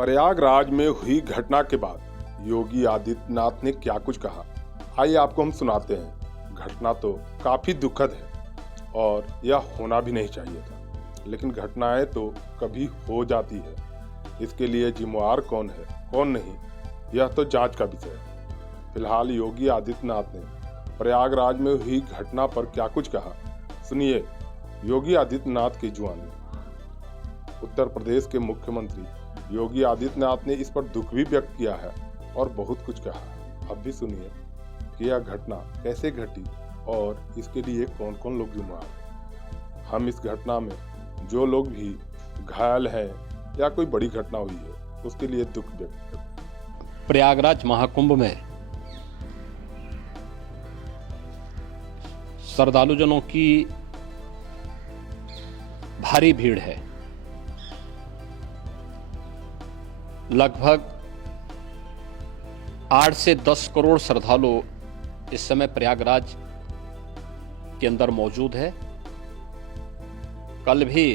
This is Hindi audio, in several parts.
प्रयागराज में हुई घटना के बाद योगी आदित्यनाथ ने क्या कुछ कहा, आइए आपको हम सुनाते हैं। घटना तो काफी दुखद है और यह होना भी नहीं चाहिए था, लेकिन घटनाएं तो कभी हो जाती है। इसके लिए जिम्मेवार कौन है कौन नहीं, यह तो जांच का विषय है। फिलहाल योगी आदित्यनाथ ने प्रयागराज में हुई घटना पर क्या कुछ कहा, सुनिए योगी आदित्यनाथ की जुबानी। उत्तर प्रदेश के मुख्यमंत्री योगी आदित्यनाथ ने इस पर दुख भी व्यक्त किया है और बहुत कुछ कहा है। अब भी सुनिए कि यह घटना कैसे घटी और इसके लिए कौन कौन लोग जिम्मेदार हैं। हम इस घटना में जो लोग भी घायल हैं या कोई बड़ी घटना हुई है उसके लिए दुख व्यक्त करते हैं। प्रयागराज महाकुंभ में श्रद्धालुजनों की भारी भीड़ है। लगभग 8 से 10 करोड़ श्रद्धालु इस समय प्रयागराज के अंदर मौजूद है। कल भी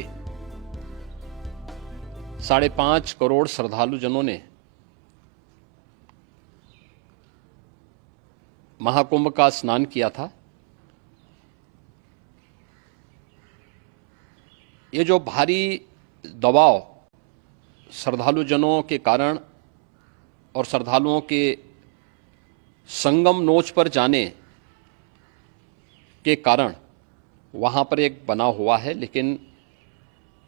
5.5 करोड़ श्रद्धालुजनों ने महाकुंभ का स्नान किया था। ये जो भारी दबाव श्रद्धालुजनों के कारण और श्रद्धालुओं के संगम नोच पर जाने के कारण वहाँ पर एक बना हुआ है, लेकिन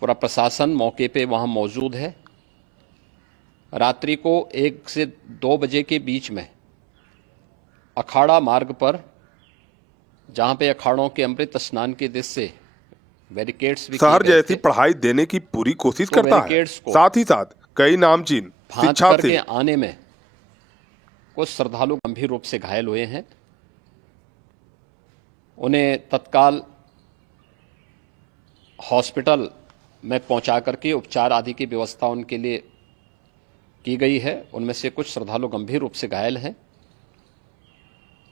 पूरा प्रशासन मौके पे वहाँ मौजूद है। रात्रि को 1 से 2 बजे के बीच में अखाड़ा मार्ग पर, जहाँ पे अखाड़ों के अमृत स्नान के दृश्य से बैरिकेड्स भी शहर जैसी पढ़ाई देने की पूरी कोशिश करता है। साथ ही साथ कई नामचीन शिक्षा से आने में कुछ श्रद्धालु गंभीर रूप से घायल हुए हैं। उन्हें तत्काल हॉस्पिटल में पहुंचा करके उपचार आदि की व्यवस्था उनके लिए की गई है। उनमें से कुछ श्रद्धालु गंभीर रूप से घायल हैं।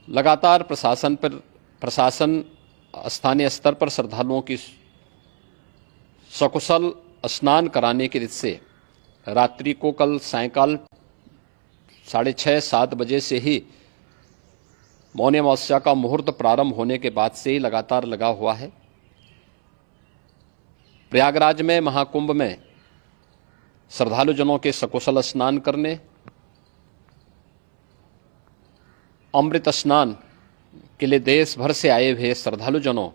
लगातार प्रशासन स्थानीय स्तर पर श्रद्धालुओं की सकुशल स्नान कराने के से रात्रि को कल सायंकाल 6:30-7 बजे से ही मौनी अमावस्या का मुहूर्त प्रारंभ होने के बाद से ही लगातार लगा हुआ है। प्रयागराज में महाकुंभ में श्रद्धालुजनों के सकुशल स्नान करने, अमृत स्नान के लिए देश भर से आए हुए श्रद्धालुजनों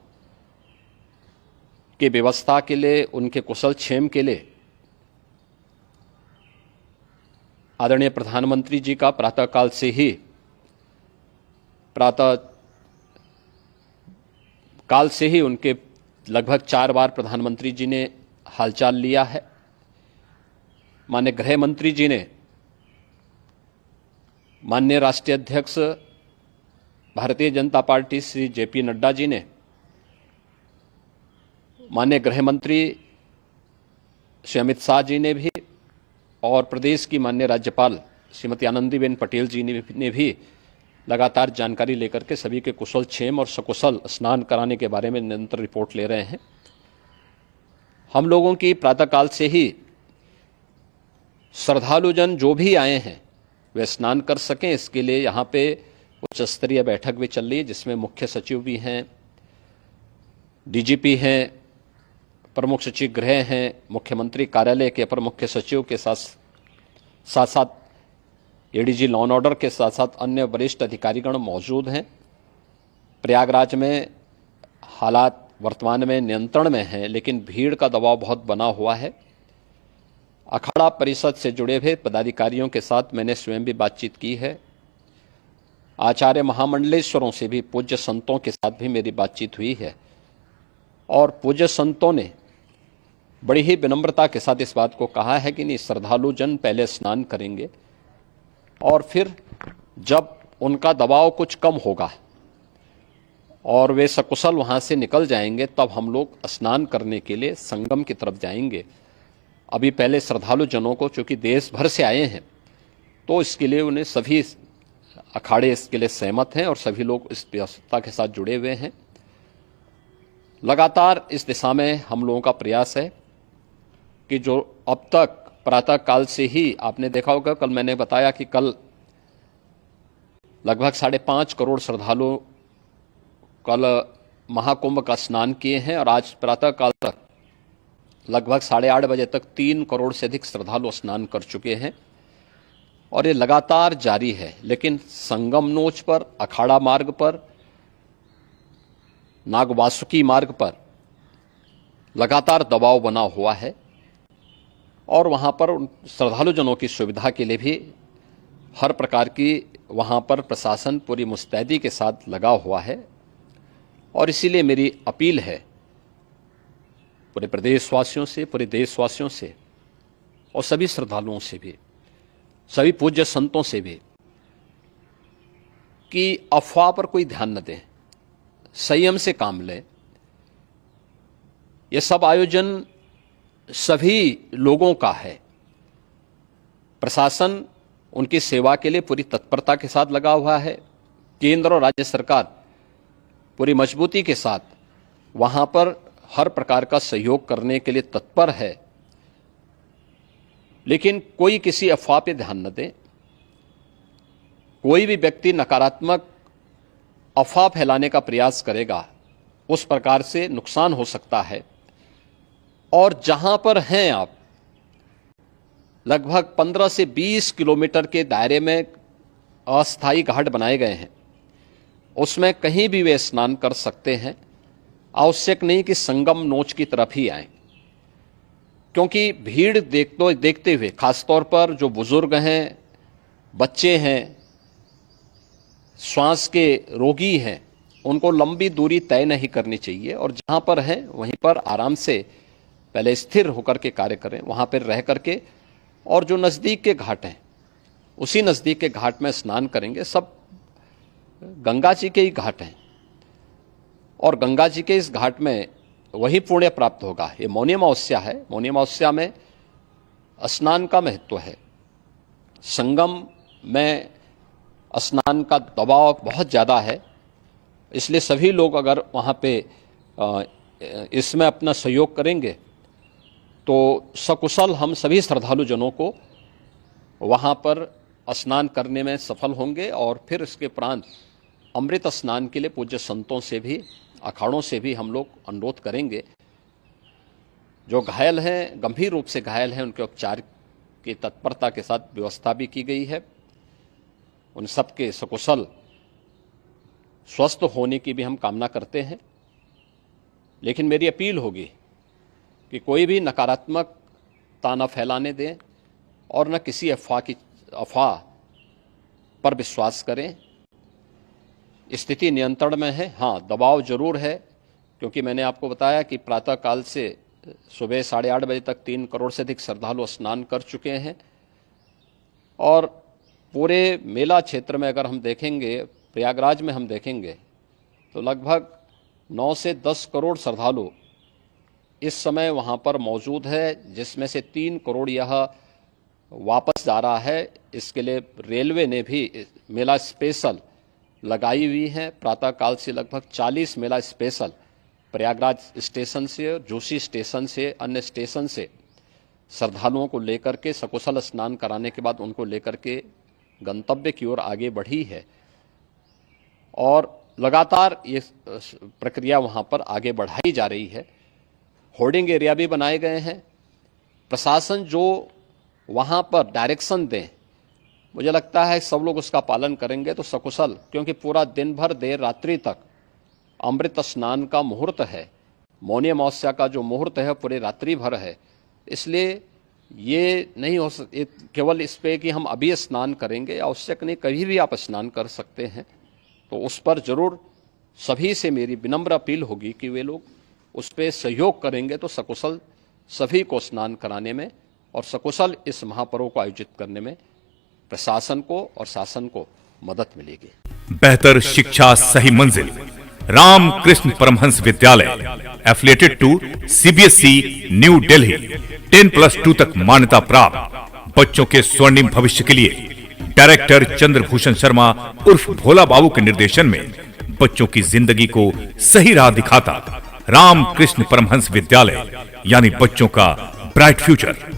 की व्यवस्था के लिए, उनके कुशल क्षेम के लिए आदरणीय प्रधानमंत्री जी का प्रातःकाल से ही उनके लगभग 4 बार प्रधानमंत्री जी ने हालचाल लिया है। माननीय गृह मंत्री जी ने, माननीय राष्ट्रीय अध्यक्ष भारतीय जनता पार्टी श्री JP नड्डा जी ने, माननीय गृह मंत्री श्री अमित शाह जी ने भी और प्रदेश की माननीय राज्यपाल श्रीमती आनंदीबेन पटेल जी ने भी लगातार जानकारी लेकर के सभी के कुशल क्षेम और सकुशल स्नान कराने के बारे में निरंतर रिपोर्ट ले रहे हैं। हम लोगों की प्रातःकाल से ही श्रद्धालुजन जो भी आए हैं वे स्नान कर सकें, इसके लिए यहाँ पे उच्च स्तरीय बैठक भी चल रही है, जिसमें मुख्य सचिव भी हैं, DGP हैं, प्रमुख सचिव गृह हैं, मुख्यमंत्री कार्यालय के अपर मुख्य सचिव के साथ साथ ADG लॉ एंड ऑर्डर के साथ साथ अन्य वरिष्ठ अधिकारीगण मौजूद हैं। प्रयागराज में हालात वर्तमान में नियंत्रण में हैं, लेकिन भीड़ का दबाव बहुत बना हुआ है। अखाड़ा परिषद से जुड़े हुए पदाधिकारियों के साथ मैंने स्वयं भी बातचीत की है। आचार्य महामंडलेश्वरों से भी, पूज्य संतों के साथ भी मेरी बातचीत हुई है और पूज्य संतों ने बड़ी ही विनम्रता के साथ इस बात को कहा है कि नहीं, श्रद्धालु जन पहले स्नान करेंगे और फिर जब उनका दबाव कुछ कम होगा और वे सकुशल वहाँ से निकल जाएंगे, तब हम लोग स्नान करने के लिए संगम की तरफ जाएंगे। अभी पहले श्रद्धालु जनों को, चूँकि देश भर से आए हैं, तो इसके लिए उन्हें सभी अखाड़े इसके लिए सहमत हैं और सभी लोग इस व्यवस्था के साथ जुड़े हुए हैं। लगातार इस दिशा में हम लोगों का प्रयास है कि जो अब तक प्रातः काल से ही आपने देखा होगा, कल मैंने बताया कि कल लगभग 5.5 करोड़ श्रद्धालु कल महाकुंभ का स्नान किए हैं और आज प्रातः काल तक लगभग 8:30 बजे तक 3 करोड़ से अधिक श्रद्धालु स्नान कर चुके हैं और ये लगातार जारी है। लेकिन संगम नोच पर, अखाड़ा मार्ग पर, नागवासुकी मार्ग पर लगातार दबाव बना हुआ है और वहां पर श्रद्धालु जनों की सुविधा के लिए भी हर प्रकार की वहां पर प्रशासन पूरी मुस्तैदी के साथ लगा हुआ है। और इसीलिए मेरी अपील है पूरे प्रदेशवासियों से, पूरे देशवासियों से और सभी श्रद्धालुओं से भी, सभी पूज्य संतों से भी कि अफवाह पर कोई ध्यान न दें, संयम से काम लें। ये सब आयोजन सभी लोगों का है। प्रशासन उनकी सेवा के लिए पूरी तत्परता के साथ लगा हुआ है। केंद्र और राज्य सरकार पूरी मजबूती के साथ वहां पर हर प्रकार का सहयोग करने के लिए तत्पर है। लेकिन कोई किसी अफवाह पे ध्यान न दे। कोई भी व्यक्ति नकारात्मक अफवाह फैलाने का प्रयास करेगा, उस प्रकार से नुकसान हो सकता है। और जहां पर हैं आप, लगभग 15 से 20 किलोमीटर के दायरे में अस्थायी घाट बनाए गए हैं, उसमें कहीं भी वे स्नान कर सकते हैं। आवश्यक नहीं कि संगम नोच की तरफ ही आए, क्योंकि भीड़ देखते हुए खासतौर पर जो बुजुर्ग हैं, बच्चे हैं, श्वास के रोगी हैं, उनको लंबी दूरी तय नहीं करनी चाहिए और जहां पर हैं वहीं पर आराम से पहले स्थिर होकर के कार्य करें, वहां पर रह करके। और जो नज़दीक के घाट हैं, उसी नज़दीक के घाट में स्नान करेंगे। सब गंगा जी के ही घाट हैं और गंगा जी के इस घाट में वही पुण्य प्राप्त होगा। ये मौनी अमावस्या है। मौनी अमावस्या में स्नान का महत्व है। संगम में स्नान का दबाव बहुत ज़्यादा है, इसलिए सभी लोग अगर वहाँ पे इसमें अपना सहयोग करेंगे तो सकुशल हम सभी श्रद्धालु जनों को वहाँ पर स्नान करने में सफल होंगे। और फिर इसके उपरांत अमृत स्नान के लिए पूज्य संतों से भी, अखाड़ों से भी हम लोग अनुरोध करेंगे। जो घायल हैं, गंभीर रूप से घायल हैं, उनके उपचार की तत्परता के साथ व्यवस्था भी की गई है। उन सबके सकुशल स्वस्थ होने की भी हम कामना करते हैं। लेकिन मेरी अपील होगी कि कोई भी नकारात्मकता न फैलाने दें और न किसी अफवाह पर विश्वास करें। स्थिति नियंत्रण में है। हाँ, दबाव जरूर है, क्योंकि मैंने आपको बताया कि प्रातः काल से सुबह 8:30 बजे तक 3 करोड़ से अधिक श्रद्धालु स्नान कर चुके हैं। और पूरे मेला क्षेत्र में अगर हम देखेंगे, प्रयागराज में हम देखेंगे तो लगभग 9 से 10 करोड़ श्रद्धालु इस समय वहाँ पर मौजूद है, जिसमें से 3 करोड़ यह वापस जा रहा है। इसके लिए रेलवे ने भी मेला स्पेशल लगाई हुई है। प्रातः काल से लगभग 40 मेला स्पेशल प्रयागराज स्टेशन से, जोशी स्टेशन से, अन्य स्टेशन से श्रद्धालुओं को लेकर के सकुशल स्नान कराने के बाद उनको लेकर के गंतव्य की ओर आगे बढ़ी है। और लगातार ये प्रक्रिया वहाँ पर आगे बढ़ाई जा रही है। होर्डिंग एरिया भी बनाए गए हैं। प्रशासन जो वहाँ पर डायरेक्शन दें, मुझे लगता है सब लोग उसका पालन करेंगे तो सकुशल, क्योंकि पूरा दिन भर देर रात्रि तक अमृत स्नान का मुहूर्त है। मौनी अमावस्या का जो मुहूर्त है पूरे रात्रि भर है। इसलिए ये नहीं हो केवल इस पे कि हम अभी स्नान करेंगे, आवश्यक नहीं, कभी भी आप स्नान कर सकते हैं। तो उस पर जरूर सभी से मेरी विनम्र अपील होगी कि वे लोग उस पर सहयोग करेंगे तो सकुशल सभी को स्नान कराने में और सकुशल इस महापर्व को आयोजित करने में प्रशासन को और शासन को मदद मिलेगी। बेहतर शिक्षा सही मंजिल, Ramakrishna Paramhans Vidyalaya affiliated to CBSE New Delhi, 10+2 तक मान्यता प्राप्त। बच्चों के स्वर्णिम भविष्य के लिए डायरेक्टर चंद्रभूषण शर्मा उर्फ भोला बाबू के निर्देशन में बच्चों की जिंदगी को सही राह दिखाता रामकृष्ण परमहंस विद्यालय, यानी बच्चों का ब्राइट फ्यूचर।